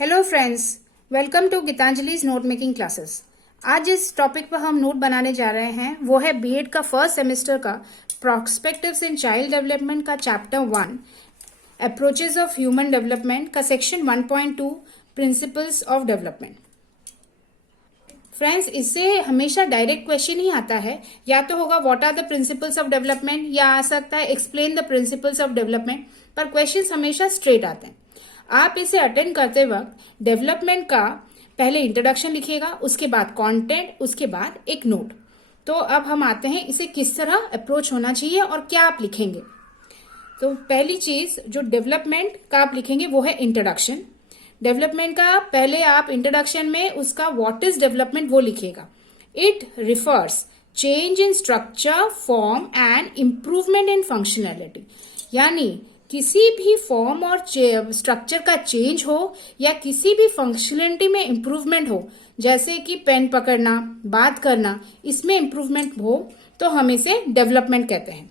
Hello friends, welcome to Geetanjali's note making classes. आज जिस topic पर हम नोट बनाने जा रहे हैं वो है बीएड का फर्स्ट सेमेस्टर का प्रोस्पेक्टिव्स इन चाइल्ड डेवलपमेंट का chapter 1 approaches of human development का section 1.2 principles of development. Friends, इससे हमेशा डायरेक्ट क्वेश्चन ही आता है, या तो होगा what are the principles of development या आ सकता है explain the principles of development, पर क्वेश्चंस हमेशा स्ट्रेट आते हैं। आप इसे अटेंड करते वक्त डेवलपमेंट का पहले इंट्रोडक्शन लिखिएगा, उसके बाद कंटेंट, उसके बाद एक नोट। तो अब हम आते हैं इसे किस तरह अप्रोच होना चाहिए और क्या आप लिखेंगे। तो पहली चीज जो डेवलपमेंट का आप लिखेंगे वो है इंट्रोडक्शन। डेवलपमेंट का पहले आप इंट्रोडक्शन में उसका व्हाट इज डेवलपमेंट वो लिखिएगा। It refers change in structure, form and improvement in functionality, यानी किसी भी फॉर्म और स्ट्रक्चर का चेंज हो या किसी भी फंक्शनलिटी में इम्प्रूवमेंट हो, जैसे कि पेन पकड़ना, बात करना, इसमें इम्प्रूवमेंट हो तो हम इसे डेवलपमेंट कहते हैं।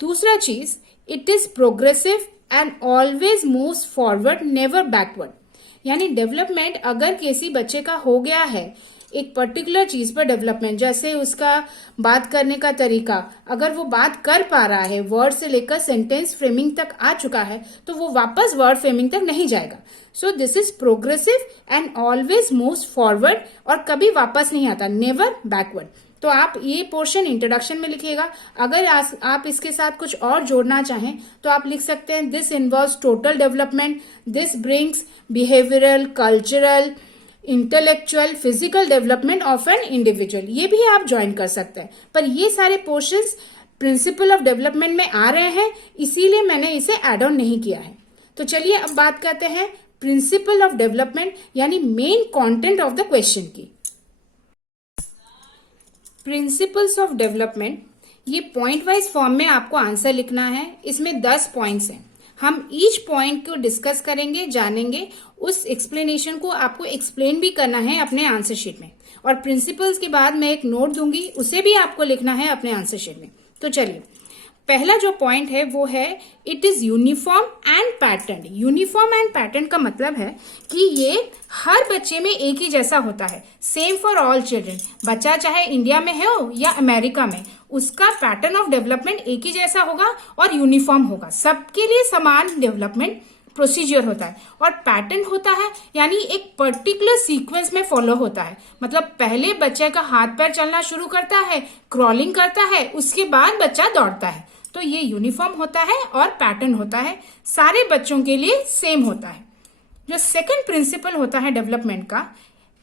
दूसरा चीज, it is progressive and always moves forward never backward, यानी डेवलपमेंट अगर किसी बच्चे का हो गया है एक पर्टिकुलर चीज पर डेवलपमेंट, जैसे उसका बात करने का तरीका, अगर वो बात कर पा रहा है, वर्ड से लेकर सेंटेंस फ्रेमिंग तक आ चुका है, तो वो वापस वर्ड फ्रेमिंग तक नहीं जाएगा। सो this is progressive and always moves forward, और कभी वापस नहीं आता, नेवर बैकवर्ड। तो आप ये पोर्शन इंट्रोडक्शन में लिखिएगा। अगर आप इसके साथ कुछ और जोड़ना चाहें तो आप लिख सकते हैं this involves total development, this brings behavioural, cultural, intellectual, physical development of an individual, ये भी आप ज्वाइन कर सकते हैं। पर ये सारे पोर्शंस प्रिंसिपल ऑफ डेवलपमेंट में आ रहे हैं, इसीलिए मैंने इसे एड ऑन नहीं किया है। तो चलिए अब बात करते हैं प्रिंसिपल ऑफ डेवलपमेंट, यानी main content of the question की। प्रिंसिपल्स ऑफ डेवलपमेंट, ये पॉइंट वाइज फॉर्म में आपको आंसर लिखना है। इसमें 10 पॉइंट्स हैं। हम ईच पॉइंट को डिस्कस करेंगे, जानेंगे, उस एक्सप्लेनेशन को आपको एक्सप्लेन भी करना है अपने आंसर शीट में, और प्रिंसिपल्स के बाद मैं एक नोट दूंगी, उसे भी आपको लिखना है अपने आंसर शीट में। तो चलिए, पहला जो पॉइंट है वो है it is uniform and pattern. Uniform and pattern का मतलब है कि ये हर बच्चे में एक ही जैसा होता है, सेम फॉर ऑल चिल्ड्रन। बच्चा चाहे इंडिया में हो या अमेरिका में, उसका पैटर्न ऑफ डेवलपमेंट एक ही जैसा होगा और यूनिफॉर्म होगा। सबके लिए समान डेवलपमेंट प्रोसीजर होता है, और पैटर्न होता है यानी एक पर्टिकुलर सीक्वेंस में फॉलो होता है। मतलब पहले बच्चे का हाथ पैर चलना शुरू करता है, क्रॉलिंग करता है, उसके बाद बच्चा दौड़ता है। तो ये यूनिफॉर्म होता है और पैटर्न होता है, सारे बच्चों के लिए सेम होता है। जो सेकंड प्रिंसिपल होता है डेवलपमेंट का,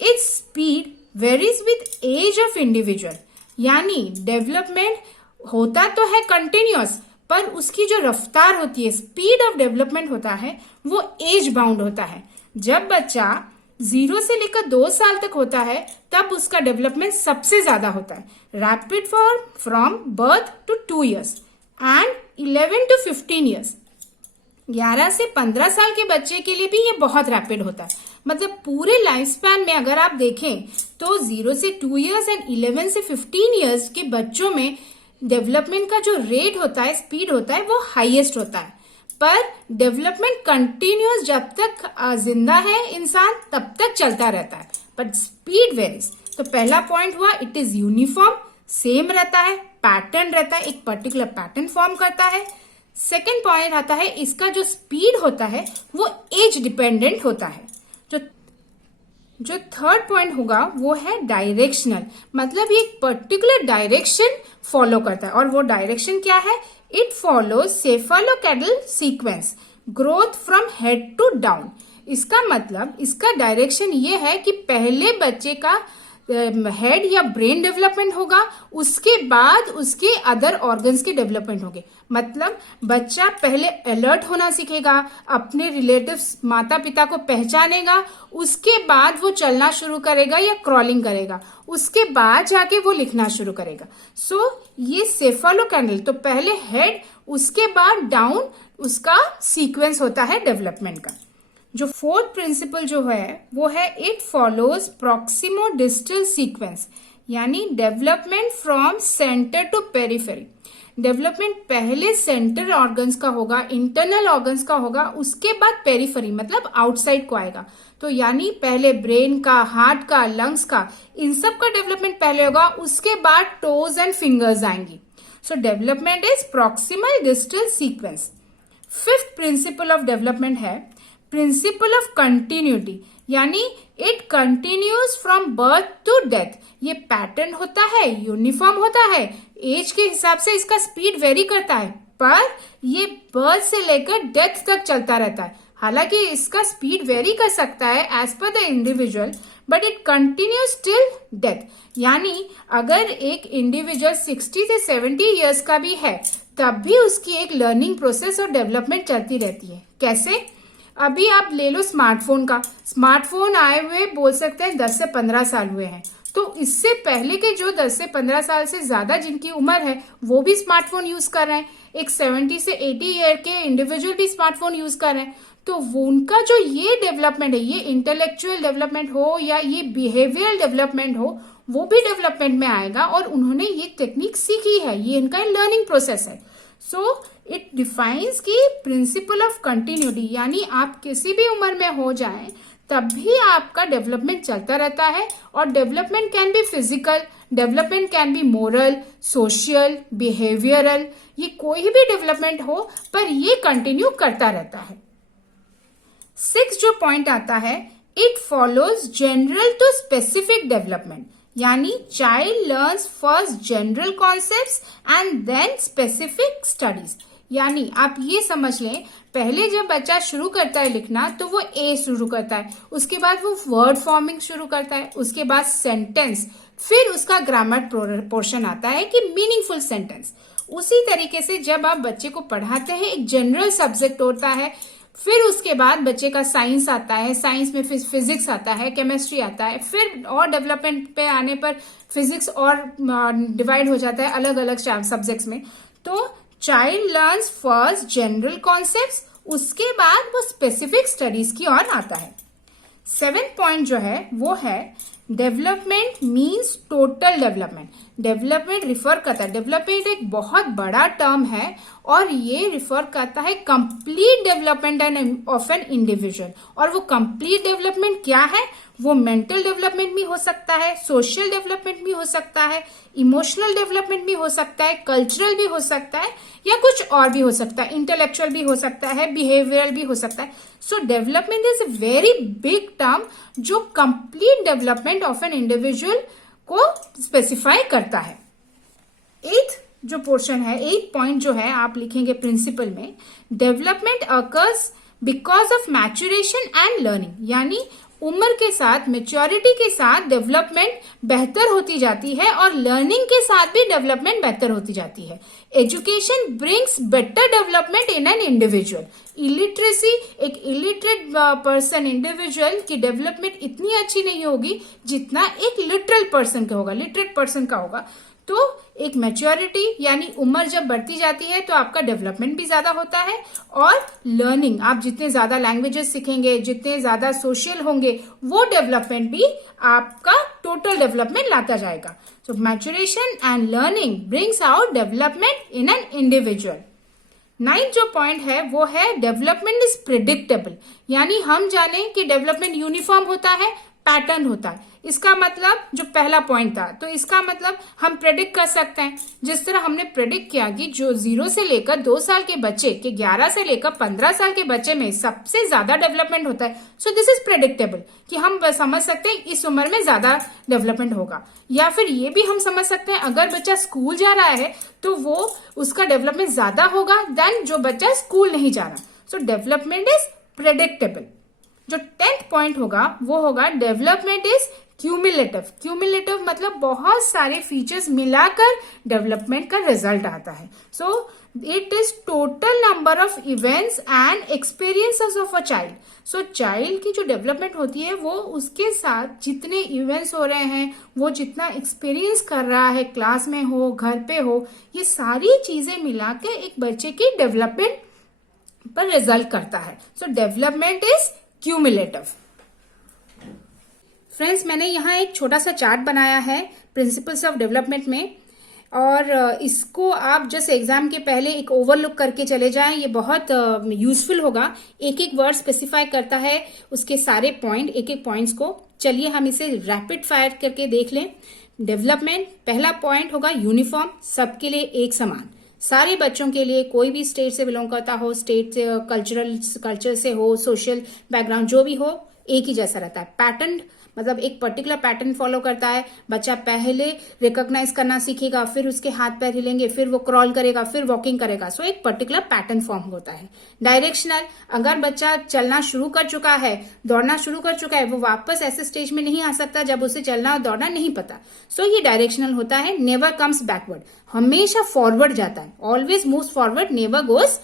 its speed varies with age of individual, यानी डेवलपमेंट होता तो है कंटिन्यूअस, पर उसकी जो रफ्तार होती है, स्पीड ऑफ डेवलपमेंट होता है, वो एज बाउंड होता है। जब बच्चा 0 से लेकर 2 साल तक होता है तब उसका डेवलपमेंट सबसे ज्यादा होता है। Rapid form from birth to 2 years and 11 to 15 years। 11 से 15 साल के बच्चे के लिए भी ये बहुत रैपिड होता है। मतलब पूरे लाइफ स्पैन में अगर आप देखें तो 0 से 2 years एंड 11 से 15 years के बच्चों में डेवलपमेंट का जो रेट होता है, स्पीड होता है, वो हाईएस्ट होता है। पर डेवलपमेंट कंटिन्यूअस जब तक जिंदा है इंसान तब तक चलता रहता है, बट स्पीड वेरीज। तो पहला पॉइंट हुआ इट इज यूनिफॉर्म, सेम रहता है, पैटर्न रहता है, एक पर्टिकुलर पैटर्न फॉर्म करता है। सेकेंड पॉइंट आता है इसका जो स्पीड होता है वो एज डिपेंडेंट होता है। जो थर्ड पॉइंट होगा वो है डायरेक्शनल, मतलब ये एक पर्टिकुलर डायरेक्शन फॉलो करता है, और वो डायरेक्शन क्या है? It follows cephalocaudal sequence, growth from head to down. इसका मतलब, इसका डायरेक्शन ये है कि पहले बच्चे का हेड या ब्रेन डेवलपमेंट होगा, उसके बाद उसके अदर ऑर्गन्स के डेवलपमेंट होंगे। मतलब बच्चा पहले अलर्ट होना सीखेगा, अपने रिलेटिव्स, माता पिता को पहचानेगा, उसके बाद वो चलना शुरू करेगा या क्रॉलिंग करेगा, उसके बाद जाके वो लिखना शुरू करेगा। सो ये सेफालोकैडल, तो पहले हेड, उसके बाद डाउन, उसका सीक्वेंस होता है डेवलपमेंट का। जो फोर्थ प्रिंसिपल जो है वो है it follows proximo distal sequence, यानी development from centre to periphery. Development पहले सेंट्रल ऑर्गन्स का होगा, इंटरनल ऑर्गन्स का होगा, उसके बाद पेरिफेरी मतलब आउटसाइड को आएगा। तो यानी पहले ब्रेन का, हार्ट का, लंग्स का, इन सब का डेवलपमेंट पहले होगा, उसके बाद टोज एंड फिंगर्स आएंगी। So development is proximal distal sequence. Fifth principle of development है प्रिंसिपल ऑफ कंटिन्यूटी, यानी it continues from birth to death. ये पैटर्न होता है, यूनिफॉर्म होता है, एज के हिसाब से इसका स्पीड वेरी करता है, पर ये बर्थ से लेकर डेथ तक चलता रहता है। हालांकि इसका स्पीड वेरी कर सकता है as per the individual, but it continues till death. यानी अगर एक इंडिविजुअल 60 से 70 ईयर्स का भी है, तब भी उसकी एक लर्निंग प्रोसेस और डेवलपमेंट चलती रहती है। कैसे? अभी आप ले लो स्मार्टफोन का, स्मार्टफोन आए हुए बोल सकते हैं 10 से 15 साल हुए हैं, तो इससे पहले के जो 10 से 15 साल से ज्यादा जिनकी उम्र है वो भी स्मार्टफोन यूज कर रहे हैं, एक 70 से 80 ईयर के इंडिविजुअल भी स्मार्टफोन यूज कर रहे हैं। तो वो उनका जो ये डेवलपमेंट है, ये इंटेलेक्चुअल डेवलपमेंट हो या ये बिहेवियरल डेवलपमेंट हो, वो भी डेवलपमेंट में आएगा और उन्होंने ये टेक्निक सीखी है, ये इनका लर्निंग प्रोसेस है। सो इट डिफाइंस की प्रिंसिपल ऑफ कंटिन्यूटी, यानी आप किसी भी उम्र में हो जाएं तब भी आपका डेवलपमेंट चलता रहता है। और development can be physical, development can be moral, social, behavioural, ये कोई भी डेवलपमेंट हो पर ये कंटिन्यू करता रहता है। 6 जो पॉइंट आता है, it follows general to specific development, यानी child learns first general concepts and then specific studies. यानी आप ये समझ लें, पहले जब बच्चा शुरू करता है लिखना तो वो ए शुरू करता है, उसके बाद वो वर्ड फॉर्मिंग शुरू करता है, उसके बाद सेंटेंस, फिर उसका ग्रामर पोर्शन आता है कि मीनिंगफुल सेंटेंस। उसी तरीके से जब आप बच्चे को पढ़ाते हैं, एक जनरल सब्जेक्ट होता है, फिर उसके बाद बच्चे का साइंस आता है, साइंस में फिजिक्स आता है, केमिस्ट्री आता है, फिर और डेवलपमेंट पे आने पर फिजिक्स और डिवाइड हो जाता है अलग अलग सब्जेक्ट्स में। तो child learns first general concepts, उसके बाद वो स्पेसिफिक स्टडीज की ओर आता है। 7th पॉइंट जो है वो है development means total development. Development refer करता है, डेवलपमेंट एक बहुत बड़ा टर्म है और ये रिफर करता है complete development of an individual. और वो कंप्लीट डेवलपमेंट क्या है? वो मेंटल डेवलपमेंट भी हो सकता है, सोशल डेवलपमेंट भी हो सकता है, इमोशनल डेवलपमेंट भी हो सकता है, कल्चरल भी हो सकता है, या कुछ और भी हो सकता है, इंटेलेक्चुअल भी हो सकता है, बिहेवियरल भी हो सकता है। So development is a very big term जो complete development of an individual को स्पेसिफाई करता है। 8th जो पोर्शन है, 8th पॉइंट जो है आप लिखेंगे प्रिंसिपल में, development occurs because of maturation and learning, यानी उम्र के साथ, मेच्योरिटी के साथ डेवलपमेंट बेहतर होती जाती है और लर्निंग के साथ भी डेवलपमेंट बेहतर होती जाती है। Education brings better development in an individual. Illiteracy, एक इलिटरेट पर्सन, इंडिविजुअल की डेवलपमेंट इतनी अच्छी नहीं होगी जितना एक लिटरेट पर्सन का होगा। तो एक मैच्योरिटी यानी उम्र जब बढ़ती जाती है तो आपका डेवलपमेंट भी ज्यादा होता है, और लर्निंग, आप जितने ज्यादा लैंग्वेजेस सीखेंगे, जितने ज्यादा सोशल होंगे, वो डेवलपमेंट भी आपका टोटल डेवलपमेंट लाता जाएगा। So maturation and learning brings out development in an individual. 9th जो पॉइंट है वो है डेवलपमेंट इज प्रिडिक्टेबल, यानी हम जाने कि डेवलपमेंट यूनिफॉर्म होता है, पैटर्न होता है। इसका मतलब जो पहला पॉइंट था, तो इसका मतलब हम प्रेडिक्ट कर सकते हैं, जिस तरह हमने प्रेडिक्ट किया कि जो 0 से लेकर 2 साल के बच्चे के 11 से लेकर 15 साल के बच्चे में सबसे ज्यादा डेवलपमेंट होता है। सो दिस इज प्रेडिक्टेबल, कि हम समझ सकते हैं इस उम्र में ज्यादा डेवलपमेंट होगा। या फिर ये भी हम समझ सकते हैं अगर बच्चा स्कूल जा रहा है तो वो उसका डेवलपमेंट ज्यादा होगा देन जो बच्चा स्कूल नहीं जा रहा। सो डेवलपमेंट इज प्रेडिक्टेबल। जो 10th पॉइंट होगा वो होगा डेवलपमेंट इज क्यूमुलेटिव। क्यूमुलेटिव मतलब बहुत सारे फीचर्स मिलाकर डेवलपमेंट का रिजल्ट आता है। So it is total number of events and experiences of a child. So child की जो डेवलपमेंट होती है वो उसके साथ जितने इवेंट्स हो रहे हैं, वो जितना एक्सपीरियंस कर रहा है, क्लास में हो, घर पे हो, ये सारी चीजें मिला के एक बच्चे की डेवलपमेंट पर रिजल्ट करता है। So development is cumulative. Friends, मैंने यहाँ एक छोटा सा चार्ट बनाया है प्रिंसिपल्स ऑफ डेवलपमेंट में। और इसको आप जस्ट एग्जाम के पहले एक ओवरलुक करके चले जाएं, ये बहुत यूजफुल होगा। एक एक वर्ड स्पेसिफाई करता है उसके सारे पॉइंट, एक एक पॉइंट्स को। चलिए हम इसे रैपिड फायर करके देख लें। डेवलपमेंट, पहला पॉइंट होगा यूनिफॉर्म, सबके लिए एक समान, सारे बच्चों के लिए, कोई भी स्टेट से बिलोंग करता हो, स्टेट से कल्चर से हो, सोशल बैकग्राउंड जो भी हो, एक ही जैसा रहता है। पैटर्न मतलब एक पर्टिकुलर पैटर्न फॉलो करता है। बच्चा पहले रिकॉग्नाइज करना सीखेगा, फिर उसके हाथ पैर हिलेंगे, फिर वो क्रॉल करेगा, फिर वॉकिंग करेगा। सो एक पर्टिकुलर पैटर्न फॉर्म होता है। डायरेक्शनल, अगर बच्चा चलना शुरू कर चुका है, दौड़ना शुरू कर चुका है, वो वापस ऐसे स्टेज में नहीं आ सकता जब उसे चलना और दौड़ना नहीं पता। सो ये डायरेक्शनल होता है। नेवर कम्स बैकवर्ड, हमेशा फॉरवर्ड जाता है, always moves forward, never goes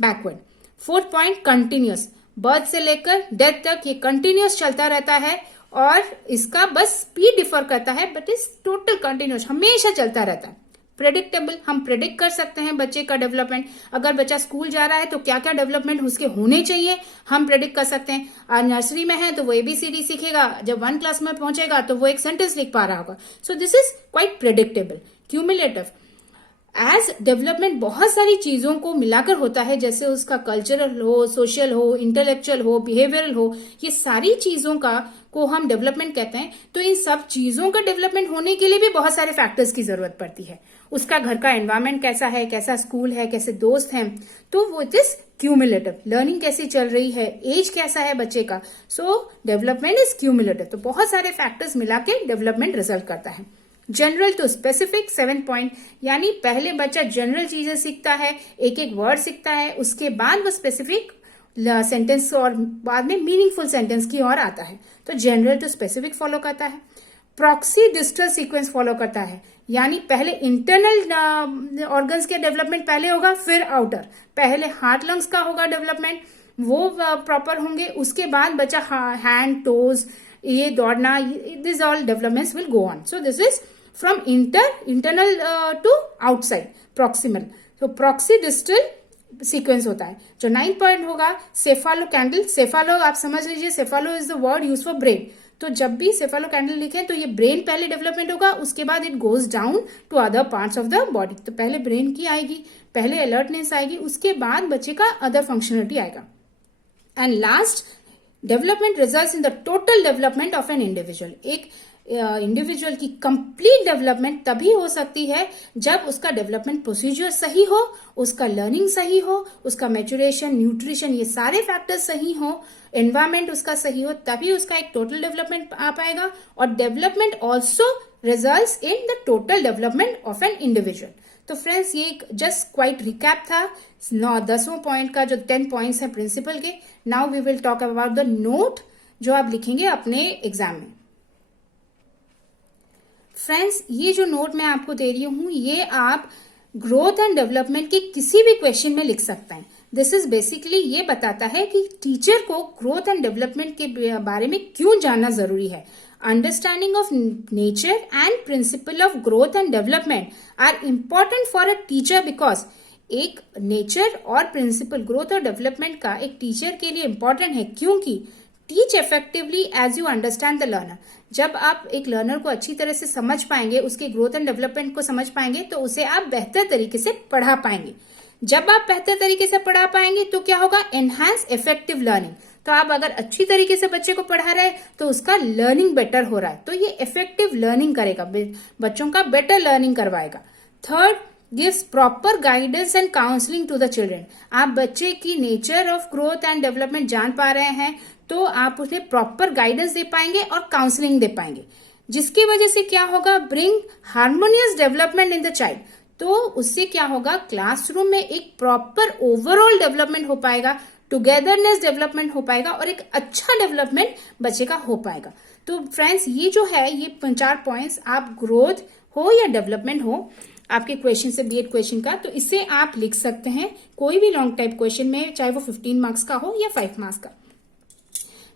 backward. Fourth point continuous, birth से लेकर डेथ तक ये कंटिन्यूअस चलता रहता है और इसका बस स्पीड डिफर करता है, बट इज टोटल कंटिन्यूअस, हमेशा चलता रहता है। प्रेडिक्टेबल, हम प्रेडिक्ट कर सकते हैं बच्चे का डेवलपमेंट। अगर बच्चा स्कूल जा रहा है तो क्या क्या डेवलपमेंट उसके होने चाहिए हम प्रेडिक्ट कर सकते हैं। और नर्सरी में है तो वो ABCD सीखेगा, जब 1 क्लास में पहुंचेगा तो वो एक सेंटेंस लिख पा रहा होगा। So this is quite predictable. Cumulative, as development बहुत सारी चीजों को मिलाकर होता है, जैसे उसका कल्चरल हो, सोशल हो, इंटेलेक्चुअल हो, बिहेवियरल हो, ये सारी चीजों का को हम डेवलपमेंट कहते हैं। तो इन सब चीजों का डेवलपमेंट होने के लिए भी बहुत सारे फैक्टर्स की जरूरत पड़ती है। उसका घर का एनवायरमेंट कैसा है, कैसा स्कूल है, कैसे दोस्त हैं, तो वो इट इज क्यूमुलेटिव। लर्निंग कैसी चल रही है, एज कैसा है बच्चे का, सो डेवलपमेंट इज क्यूमुलेटिव। तो बहुत सारे फैक्टर्स मिला के डेवलपमेंट रिजल्ट करता है। जनरल टू स्पेसिफिक, 7 पॉइंट, यानी पहले बच्चा जनरल चीजें सीखता है, एक एक वर्ड सीखता है, उसके बाद वो स्पेसिफिक सेंटेंस और बाद में मीनिंगफुल सेंटेंस की ओर आता है। तो जनरल टू स्पेसिफिक फॉलो करता है। प्रॉक्सी डिस्टल सीक्वेंस फॉलो करता है, यानी पहले इंटरनल ऑर्गन्स के डेवलपमेंट पहले होगा, फिर आउटर। पहले हार्ट लंग्स का होगा डेवलपमेंट, वो प्रॉपर होंगे, उसके बाद बच्चा हैंड, टोज, ये दौड़ना, this all developments will go on. So this is from internal to outside proximal. तो प्रॉक्सी डिस्टल सीक्वेंस होता है। जो 9 पॉइंट होगा सेफालो कैंडल। सेफालो आप समझ लीजिए, cephalo is the word use for brain. तो जब भी सेफालो कैंडल लिखें तो ये ब्रेन पहले डेवलपमेंट होगा, उसके बाद it goes down to other parts of the body. तो पहले ब्रेन की आएगी, पहले अलर्टनेस आएगी, उसके बाद बच्चे का अदर फंक्शनलिटी आएगा। And last, development results in the total development of an individual. एक इंडिविजुअल की कंप्लीट डेवलपमेंट तभी हो सकती है जब उसका डेवलपमेंट प्रोसीजर सही हो, उसका लर्निंग सही हो, उसका मैच्योरेशन, न्यूट्रिशन, ये सारे फैक्टर्स सही हो, एनवायरमेंट उसका सही हो, तभी उसका एक टोटल डेवलपमेंट आ पाएगा। और development also results in the total development of an individual. तो फ्रेंड्स ये एक जस्ट क्वाइट रिकैप था 10वें पॉइंट का, जो 10 पॉइंट्स हैं प्रिंसिपल के। Now we will talk about the note जो आप लिखेंगे अपने एग्जाम में। फ्रेंड्स ये जो नोट मैं आपको दे रही हूं, ये आप ग्रोथ एंड डेवलपमेंट के किसी भी क्वेश्चन में लिख सकते हैं। दिस इज बेसिकली ये बताता है कि टीचर को ग्रोथ एंड डेवलपमेंट के बारे में क्यों जानना जरूरी है। Understanding of nature and principle of growth and development are important for a teacher, because एक नेचर और प्रिंसिपल ग्रोथ और डेवलपमेंट का एक टीचर के लिए इंपॉर्टेंट है, क्योंकि teach effectively as you understand the learner. जब आप एक लर्नर को अच्छी तरह से समझ पाएंगे, उसके ग्रोथ एंड डेवलपमेंट को समझ पाएंगे, तो उसे आप बेहतर तरीके से पढ़ा पाएंगे। जब आप बेहतर तरीके से पढ़ा पाएंगे तो क्या होगा, एनहांस इफेक्टिव लर्निंग। तो आप अगर अच्छी तरीके से बच्चे को पढ़ा रहे हैं तो उसका लर्निंग बेटर हो रहा है, तो ये इफेक्टिव लर्निंग करेगा, बच्चों का बेटर लर्निंग करवाएगा। Third, gives proper guidance and counselling to the children. आप बच्चे की nature of growth and development जान पा रहे हैं तो आप उन्हें प्रॉपर गाइडेंस दे पाएंगे और काउंसलिंग दे पाएंगे, जिसकी वजह से क्या होगा, bring harmonious development in the child. तो उससे क्या होगा, क्लासरूम में एक प्रॉपर ओवरऑल डेवलपमेंट हो पाएगा, टुगेदरनेस डेवलपमेंट हो पाएगा और एक अच्छा डेवलपमेंट बच्चे का हो पाएगा। तो फ्रेंड्स ये जो है, ये 4 पॉइंट्स, आप ग्रोथ हो या डेवलपमेंट हो आपके क्वेश्चन से, बीएड क्वेश्चन का, तो इसे आप लिख सकते हैं कोई भी लॉन्ग टाइप क्वेश्चन में, चाहे वो 15 मार्क्स का हो या 5 मार्क्स का।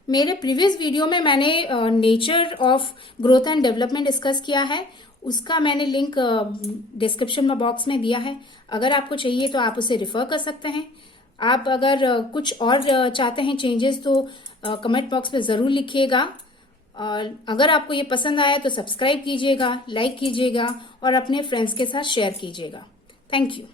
मेरे प्रीवियस वीडियो में मैंने nature of growth and development discuss किया है, उसका मैंने लिंक डिस्क्रिप्शन में बॉक्स में दिया है। अगर आपको चाहिए तो आप उसे रिफर कर सकते हैं। आप अगर कुछ और चाहते हैं चेंजेस तो कमेंट बॉक्स में ज़रूर लिखिएगा। और अगर आपको ये पसंद आया तो सब्सक्राइब कीजिएगा, लाइक कीजिएगा और अपने फ्रेंड्स के साथ शेयर कीजिएगा। Thank you.